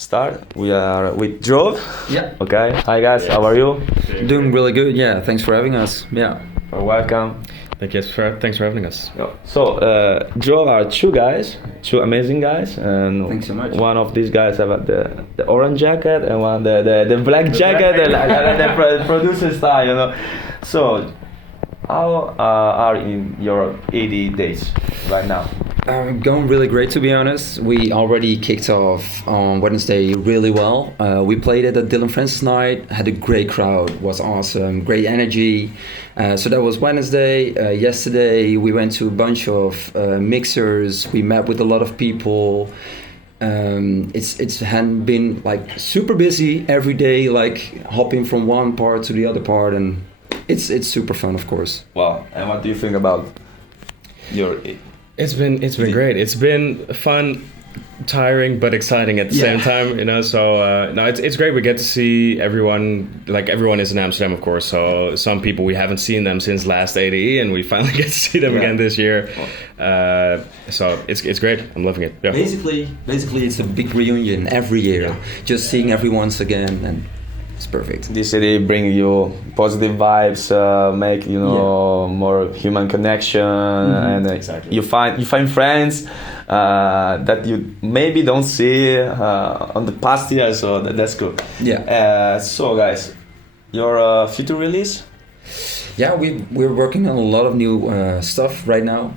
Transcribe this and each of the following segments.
start. We are with Joe. Yeah. Okay. Hi guys, how are you? Doing really good. Yeah. Thanks for having us. Yeah. You're welcome. Thanks for having us. So, Joe are two guys, two amazing guys, and Thanks so much. one of these guys have the orange jacket and one the black jacket, the producer style, you know. So, how are in your ADE days right now? Going really great, to be honest. We already kicked off on Wednesday really well. We played at the Dylan Francis night, had a great crowd, was awesome, great energy. So that was Wednesday. Yesterday we went to a bunch of mixers. We met with a lot of people. It's hadn't been like super busy every day, like hopping from one part to the other part, and it's super fun, of course. Wow. And what do you think about your? It's been great. It's been fun, tiring, but exciting at the same time. You know, so no, it's great. We get to see everyone. Like everyone is in Amsterdam, of course. So some people we haven't seen them since last ADE, and we finally get to see them again this year. So it's great. I'm loving it. Yeah. Basically, it's a big reunion every year. Just seeing everyone again, and it's perfect. This city bring you positive vibes, make more human connection, and Exactly. you find friends that you maybe don't see on the past year. So that's good. Yeah. So guys, your future release? Yeah, we're working on a lot of new stuff right now.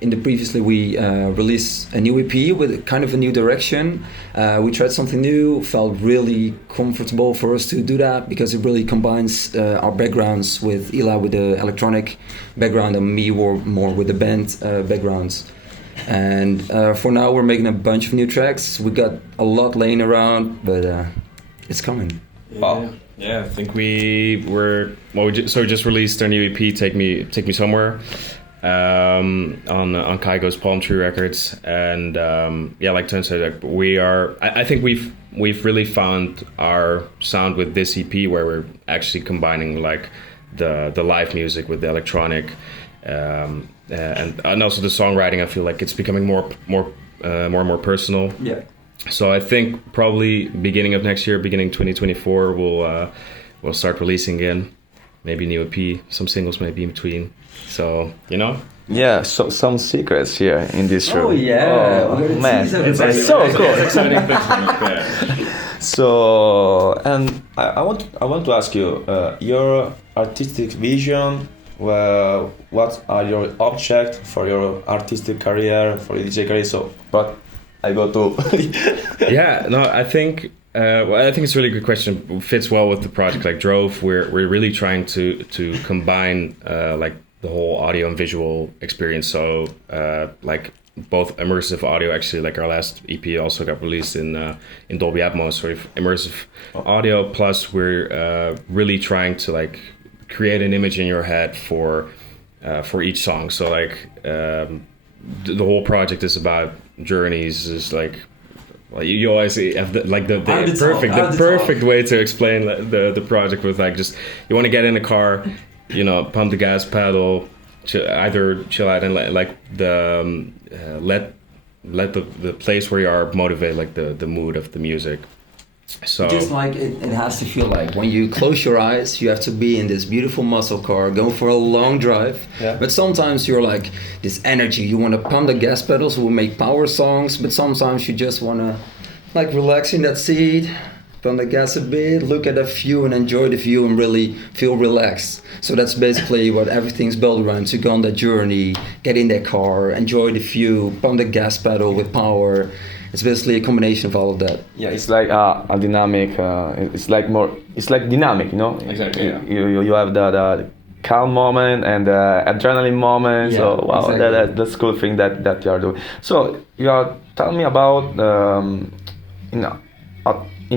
In the previously we released a new EP with kind of a new direction. We tried something new, felt really comfortable for us to do that because it really combines our backgrounds, with Eli with the electronic background and me more with the band backgrounds. And for now we're making a bunch of new tracks. We got a lot laying around, but it's coming. Wow. Yeah, I think we just released our new EP, Take Me Somewhere, on Kaigo's Palm Tree Records, and like Tony said, like, I think we've really found our sound with this EP, where we're actually combining like the live music with the electronic, and also the songwriting. I feel like it's becoming more and more personal. Yeah. So I think probably beginning of next year, beginning 2024, we'll start releasing again. Maybe new EP, some singles maybe in between. So, you know? Yeah, so some secrets here in this room. Oh yeah, oh, man, it's so cool. It's exciting. So, and I want to ask you your artistic vision. What are your objects for your artistic career, for your DJ career? So, but I go to. Yeah, no, I think. I think it's a really good question. It fits well with the project. Like Drove, we're really trying to combine like the whole audio and visual experience. So like both immersive audio. Actually, like our last EP also got released in Dolby Atmos, sort of immersive audio. Plus, we're really trying to like create an image in your head for each song. So like the whole project is about journeys. Is like. Well, you always have the perfect way to explain the project with like just you want to get in a car, you know, pump the gas pedal, either chill out and let the place where you are motivate like the mood of the music. So just like it has to feel like when you close your eyes, you have to be in this beautiful muscle car, go for a long drive. Yeah. But sometimes you're like this energy, you want to pump the gas pedals, we'll make power songs. But sometimes you just want to like relax in that seat, pump the gas a bit, look at the view and enjoy the view and really feel relaxed. So that's basically what everything's built around, to go on that journey, get in that car, enjoy the view, pump the gas pedal with power. It's basically a combination of all of that. Yeah, it's like a dynamic. It's like dynamic, you know. Exactly. Yeah. You have the calm moment and the adrenaline moment. Yeah, so wow, exactly. that's cool thing that you are doing. So you are telling me about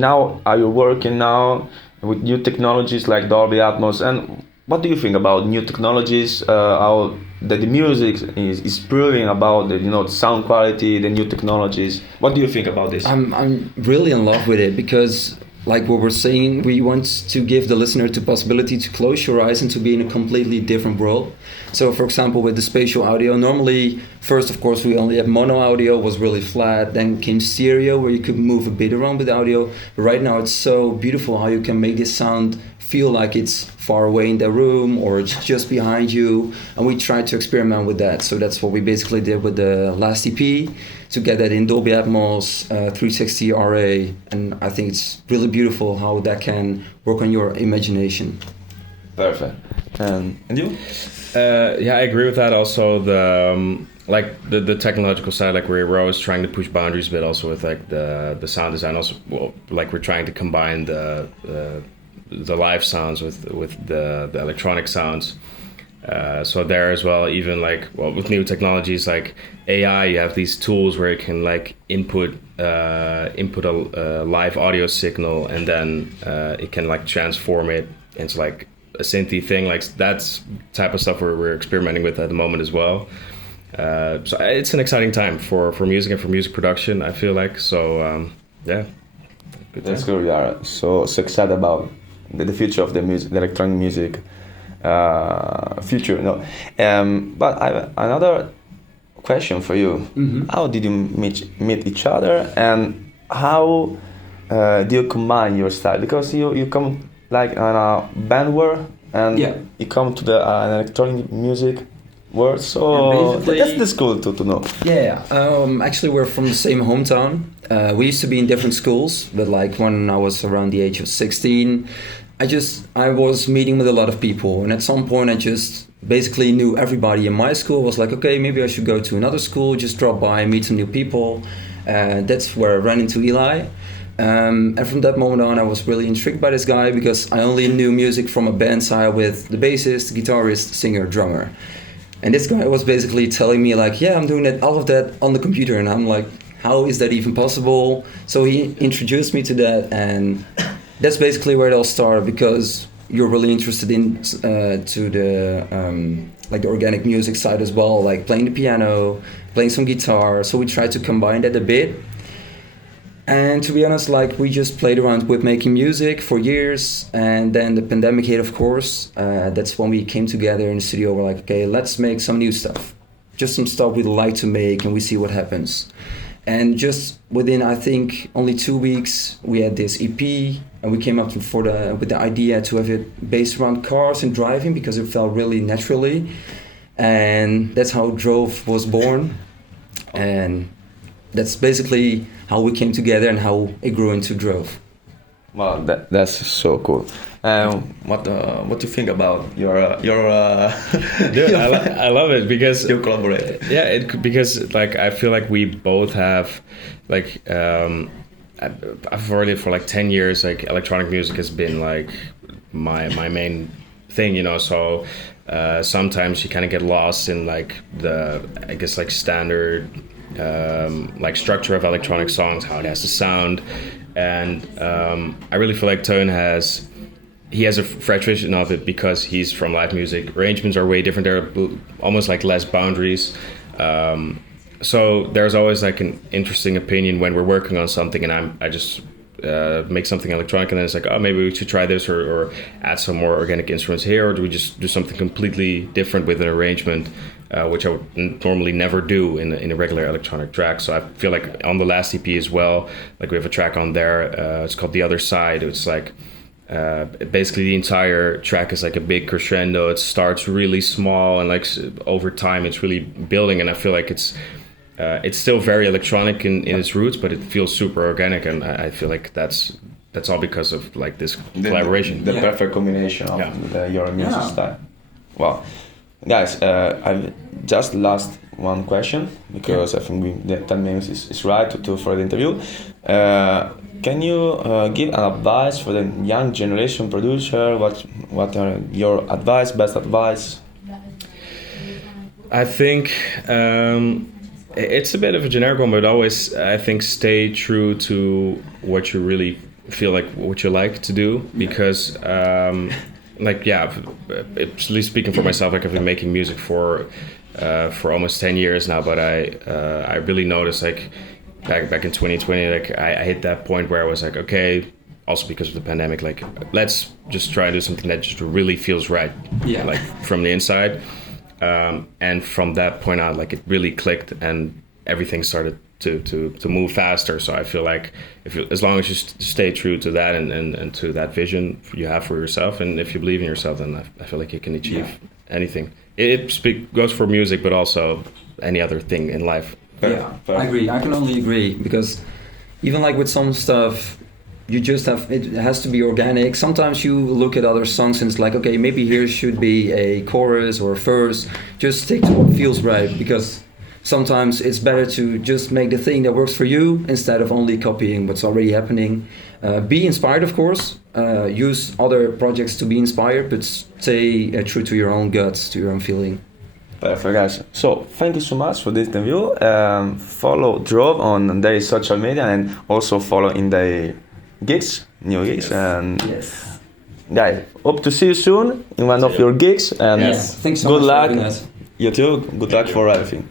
how are you working now with new technologies like Dolby Atmos, and what do you think about new technologies? How the music is proving about the sound quality, the new technologies. What do you think about this? I'm really in love with it because like what we're saying, we want to give the listener the possibility to close your eyes and to be in a completely different world. So for example, with the spatial audio, normally first of course we only had mono audio, was really flat, then came stereo where you could move a bit around with audio. But right now it's so beautiful how you can make this sound feel like it's far away in the room or it's just behind you, and we tried to experiment with that. So that's what we basically did with the last EP, to get that in Dolby Atmos, 360 RA, and I think it's really beautiful how that can work on your imagination. Perfect. And you? Yeah, I agree with that. Also, the technological side, like we're always trying to push boundaries, but also with like the sound design. Also, well, like we're trying to combine the live sounds with the electronic sounds. So there as well, even like, well, with new technologies like AI, you have these tools where you can like input a live audio signal, and then it can like transform it into like a synthy thing. Like that's type of stuff we're experimenting with at the moment as well. So it's an exciting time for music and for music production, I feel like. So yeah. That's good. We are so excited about the future of the music, the electronic music. Future, no. But I have another question for you. Mm-hmm. How did you meet each other, and how do you combine your style? Because you come like on a band world, and you come to the electronic music world. So that's cool to know. Yeah. Actually, we're from the same hometown. We used to be in different schools, but like when I was around the age of 16. I was meeting with a lot of people, and at some point I just basically knew everybody in my school. Was like, okay, maybe I should go to another school, just drop by, meet some new people. That's where I ran into Eli. And from that moment on, I was really intrigued by this guy because I only knew music from a band side with the bassist, the guitarist, singer, drummer. And this guy was basically telling me like, yeah, I'm doing all of that on the computer. And I'm like, how is that even possible? So he introduced me to that, and that's basically where it all started, because you're really interested in to the like the organic music side as well, like playing the piano, playing some guitar. So we tried to combine that a bit. And to be honest, like we just played around with making music for years, and then the pandemic hit, of course. That's when we came together in the studio. We're like, okay, let's make some new stuff, just some stuff we'd like to make, and we see what happens. And just within, I think, only 2 weeks, we had this EP, and we came up with the idea to have it based around cars and driving, because it felt really naturally. And that's how Drove was born. And that's basically how we came together and how it grew into Drove. Wow, that's so cool. What do you think about your Dude, I love it because you collaborate. Yeah, because like I feel like we both have like I've already for like 10 years, like electronic music has been like my main thing, you know. So sometimes you kind of get lost in like the, I guess, like standard like structure of electronic songs, how it has to sound. And I really feel like Teun has a fresh vision of it because he's from live music. Arrangements are way different. There are almost like less boundaries. So there's always like an interesting opinion when we're working on something, and I just make something electronic, and then it's like, oh, maybe we should try this or add some more organic instruments here, or do we just do something completely different with an arrangement, which I would normally never do in a regular electronic track. So I feel like on the last EP as well, like we have a track on there, it's called The Other Side. It's like basically the entire track is like a big crescendo. It starts really small, and like over time it's really building, and I feel like it's still very electronic in its roots, but it feels super organic, and I feel like that's all because of like this collaboration. The perfect combination of your music style. Wow. Guys, I've just last one question, because I think the 10 minutes is right for the interview. Can you give an advice for the young generation producer? What are your best advice? I think it's a bit of a generic one, but always I think stay true to what you really feel like, what you like to do, because like, yeah, at least speaking for myself, like I've been making music for almost 10 years now, but I really noticed like back in 2020, like I hit that point where I was like, okay, also because of the pandemic, like let's just try to do something that just really feels right, like from the inside. And from that point on, like it really clicked, and everything started to move faster. So I feel like as long as you stay true to that and to that vision you have for yourself, and if you believe in yourself, then I feel like you can achieve anything. It goes for music, but also any other thing in life. Perfect. I agree. I can only agree, because even like with some stuff, you just have, it has to be organic. Sometimes you look at other songs and it's like, okay, maybe here should be a chorus or a verse. Just stick to what feels right, because sometimes it's better to just make the thing that works for you instead of only copying what's already happening. Be inspired, of course. Use other projects to be inspired, but stay true to your own guts, to your own feeling. Perfect, guys. So thank you so much for this interview. Follow Drove on their social media, and also follow in their gigs, new gigs. And guys, hope to see you soon in one of your gigs. And Thanks so good much luck. for having us. You too. Good luck for everything.